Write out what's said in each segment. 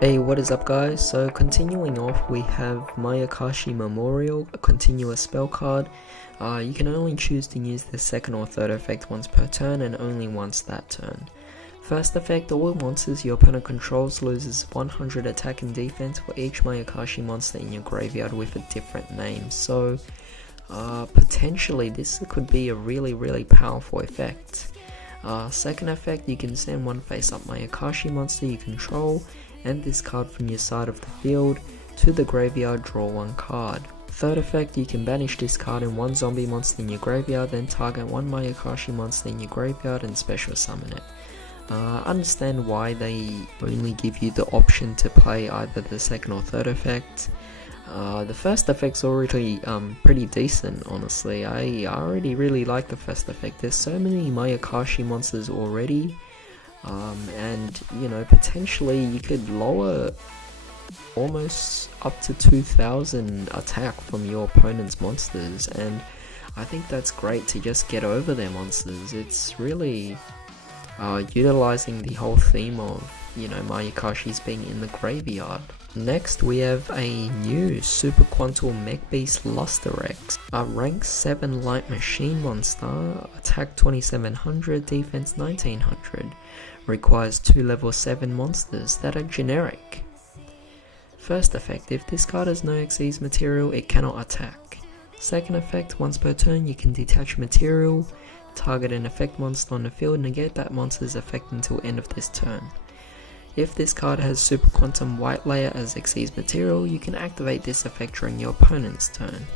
Hey, what is up guys? So continuing off, we have my Akashi Memorial, a continuous spell card. You can only choose to use the second or third effect once per turn and only once that turn. First effect, all monsters your opponent controls loses 100 attack and defense for each Akashi monster in your graveyard with a different name. So potentially this could be a really powerful effect. Second effect, you can send one face up Akashi monster you control and this card from your side of the field to the graveyard, draw one card. Third effect, you can banish this card and one zombie monster in your graveyard, then target one Akashi monster in your graveyard and special summon it. Understand why they only give you the option to play either the second or third effect. The first effect's already pretty decent, honestly. I already really like the first effect. There's so many Akashi monsters already. And you know, potentially you could lower almost up to 2000 attack from your opponent's monsters, and I think that's great to just get over their monsters. It's really utilizing the whole theme of, you know, Akashis being in the graveyard. Next we have a new Super Quantal Mech Beast Lusterex, a rank 7 light machine monster, attack 2700, defense 1900. Requires 2 level 7 monsters that are generic. First effect, if this card has no Xyz material, it cannot attack. Second effect, once per turn you can detach material, target an effect monster on the field, negate that monster's effect until end of this turn. If this card has Super Quantum White Layer as Xyz material, you can activate this effect during your opponent's turn.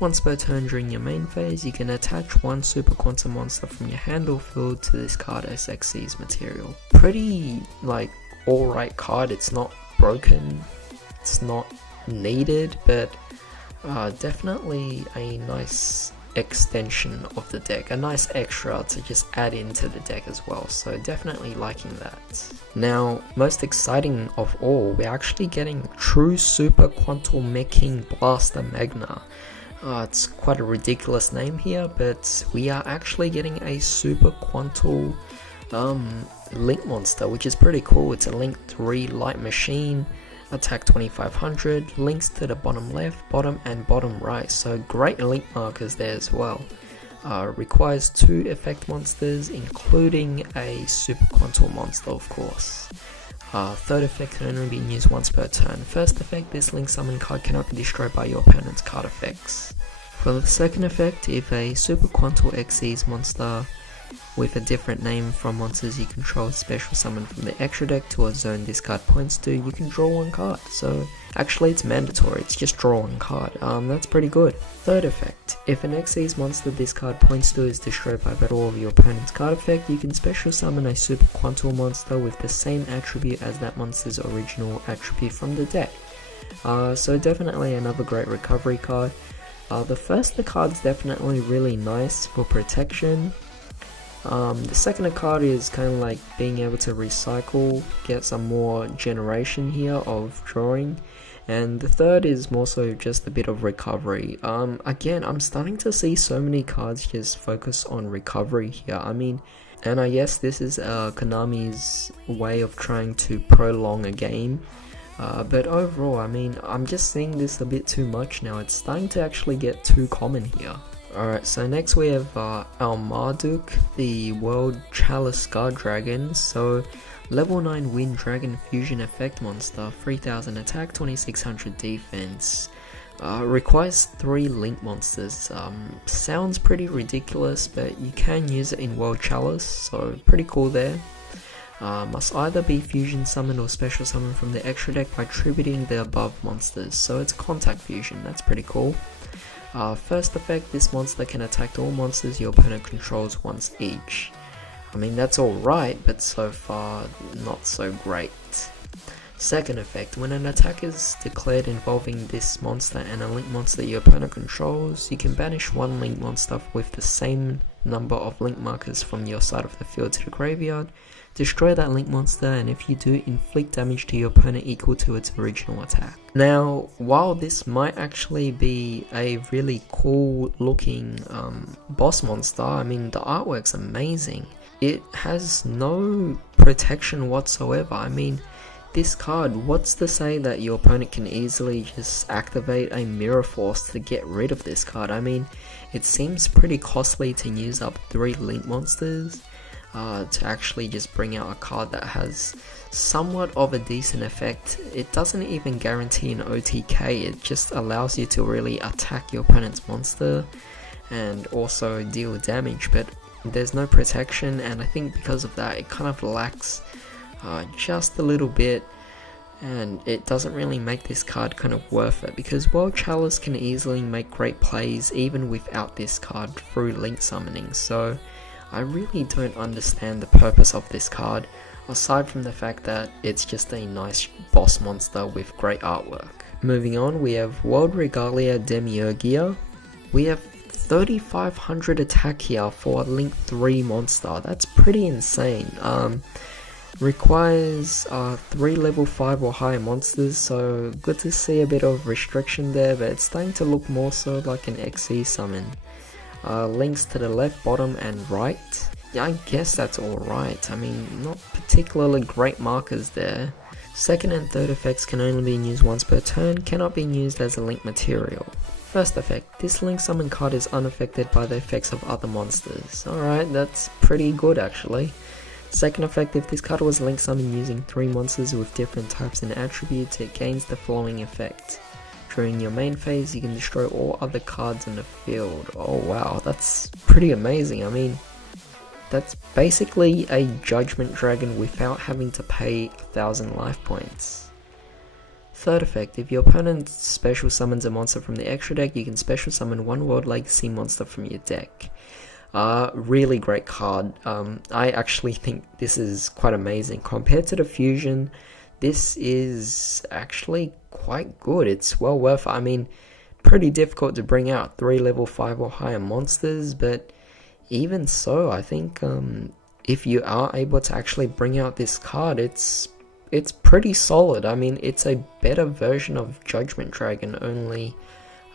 Once per turn during your main phase, you can attach one Super Quantum monster from your hand or field to this card as Xyz material. Pretty, like, alright card. It's not broken, it's not needed, but definitely a nice extension of the deck, a nice extra to just add into the deck as well, so definitely liking that. Now, most exciting of all, we're actually getting true Super Quantal Meching Blaster Magna. It's quite a ridiculous name here, but we are actually getting a Super Quantal Link monster, which is pretty cool. It's a Link 3 light machine, attack 2500, links to the bottom left, bottom and bottom right, so great link markers there as well. Requires 2 effect monsters, including a Super Quantal monster, of course. Third effect can only be used once per turn. First effect, this link summon card cannot be destroyed by your opponent's card effects. For the second effect, if a Super Quantal Xyz monster with a different name from monsters you control is special summon from the extra deck to a zone this card points to, you can draw one card. So actually it's mandatory, it's just draw one card. That's pretty good. Third effect, if an Xyz monster this card points to is destroyed by battle of your opponent's card effect, you can special summon a Super Quantal monster with the same attribute as that monster's original attribute from the deck. So definitely another great recovery card. The card's definitely really nice for protection. The second card is kind of like being able to recycle, get some more generation here of drawing, and the third is more so just a bit of recovery. Again, I'm starting to see so many cards just focus on recovery here. I mean, and I guess this is Konami's way of trying to prolong a game, but overall, I mean, I'm just seeing this a bit too much now. It's starting to actually get too common here. Alright, so next we have our Marduk, the World Chalice Guard Dragon. So level 9 Wind Dragon Fusion Effect monster, 3000 attack, 2600 defense. Requires 3 link monsters. Sounds pretty ridiculous, but you can use it in World Chalice, so pretty cool there. Must either be fusion summoned or special summoned from the extra deck by tributing the above monsters. So it's contact fusion, that's pretty cool. First effect, this monster can attack all monsters your opponent controls once each. I mean, that's alright, but so far not so great. Second effect, when an attack is declared involving this monster and a link monster your opponent controls, you can banish one link monster with the same number of link markers from your side of the field to the graveyard, destroy that link monster, and if you do, inflict damage to your opponent equal to its original attack. Now, while this might actually be a really cool looking boss monster, I mean, the artwork's amazing. It has no protection whatsoever. I mean, this card, what's to say that your opponent can easily just activate a Mirror Force to get rid of this card? I mean, it seems pretty costly to use up 3 Link monsters to actually just bring out a card that has somewhat of a decent effect. It doesn't even guarantee an OTK, it just allows you to really attack your opponent's monster and also deal damage, but there's no protection, and I think because of that it kind of lacks just a little bit, and it doesn't really make this card kind of worth it, because while Chalice can easily make great plays even without this card through Link summoning, so I really don't understand the purpose of this card, aside from the fact that it's just a nice boss monster with great artwork. Moving on, we have World Regalia Yugioh. We have 3500 attack here for a Link 3 monster. That's pretty insane. Requires 3 level 5 or higher monsters, so good to see a bit of restriction there, but it's starting to look more so like an XE summon. Links to the left, bottom and right. Yeah, I guess that's alright. I mean, not particularly great markers there. Second and third effects can only be used once per turn, cannot be used as a Link material. First effect, this Link summon card is unaffected by the effects of other monsters. Alright, that's pretty good actually. Second effect, if this card was Link summoned using 3 monsters with different types and attributes, it gains the following effect. During your main phase, you can destroy all other cards in the field. Oh wow, that's pretty amazing. I mean, that's basically a Judgment Dragon without having to pay 1000 life points. Third effect, if your opponent special summons a monster from the extra deck, you can special summon 1 World Legacy monster from your deck. Really great card. I actually think this is quite amazing. Compared to the Fusion, this is actually quite good. It's well worth it. I mean, pretty difficult to bring out 3 level 5 or higher monsters, but even so, I think if you are able to actually bring out this card, it's pretty solid. I mean, it's a better version of Judgment Dragon, only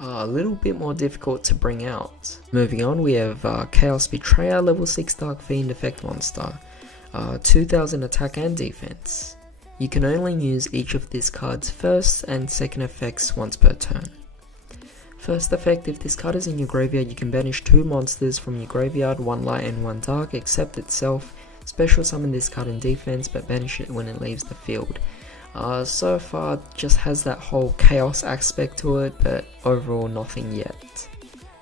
a little bit more difficult to bring out. Moving on, we have Chaos Betrayer, level 6 Dark Fiend effect monster, 2000 attack and defense. You can only use each of these cards' first and second effects once per turn. First effect, if this card is in your graveyard, you can banish 2 monsters from your graveyard, 1 light and 1 dark, except itself. Special summon this card in defense, but banish it when it leaves the field. So far, just has that whole chaos aspect to it, but overall nothing yet.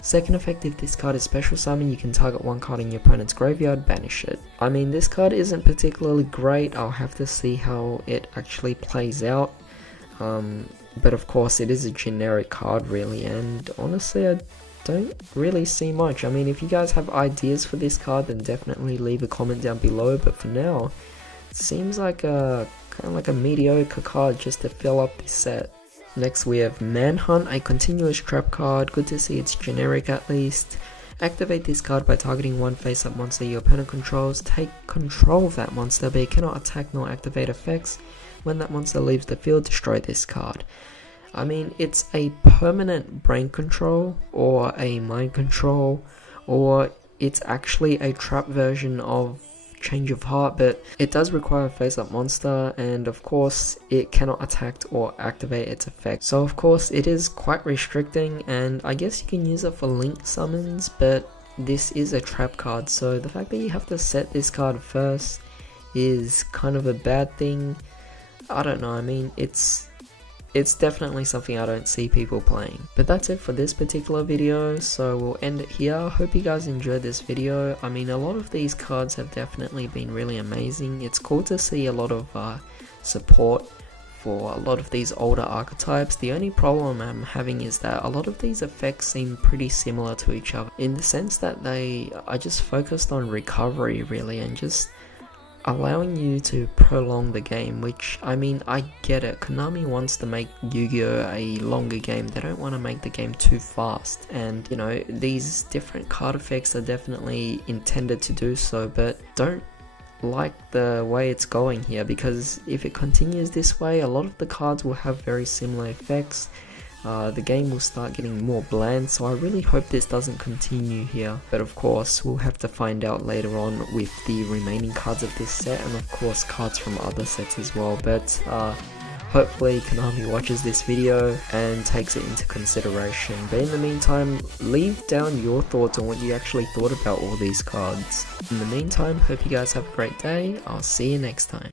Second effect, if this card is special summon, you can target 1 card in your opponent's graveyard, banish it. I mean, this card isn't particularly great, I'll have to see how it actually plays out. But of course, it is a generic card really, and honestly, I don't really see much. I mean, if you guys have ideas for this card, then definitely leave a comment down below, but for now, it seems like a kind of like a mediocre card just to fill up this set. Next we have Manhunt, a continuous trap card. Good to see it's generic at least. Activate this card by targeting 1 face-up monster your opponent controls. Take control of that monster, but it cannot attack nor activate effects. When that monster leaves the field, destroy this card. I mean, it's a permanent brain control, or a mind control, or it's actually a trap version of Change of Heart, but it does require a face-up monster, and of course it cannot attack or activate its effect. So of course it is quite restricting, and I guess you can use it for Link summons, but this is a trap card, so the fact that you have to set this card first is kind of a bad thing. I don't know, I mean, it's definitely something I don't see people playing. But that's it for this particular video, so we'll end it here. Hope you guys enjoyed this video. I mean, a lot of these cards have definitely been really amazing. It's cool to see a lot of support for a lot of these older archetypes. The only problem I'm having is that a lot of these effects seem pretty similar to each other, in the sense that they are just focused on recovery really, and just allowing you to prolong the game, which, I mean, I get it. Konami wants to make Yu-Gi-Oh! A longer game. They don't want to make the game too fast, and you know, these different card effects are definitely intended to do so, but don't like the way it's going here, because if it continues this way, a lot of the cards will have very similar effects. the game will start getting more bland, so I really hope this doesn't continue here. But of course, we'll have to find out later on with the remaining cards of this set, and of course cards from other sets as well. But hopefully Konami watches this video and takes it into consideration. But in the meantime, leave down your thoughts on what you actually thought about all these cards. In the meantime, hope you guys have a great day. I'll see you next time.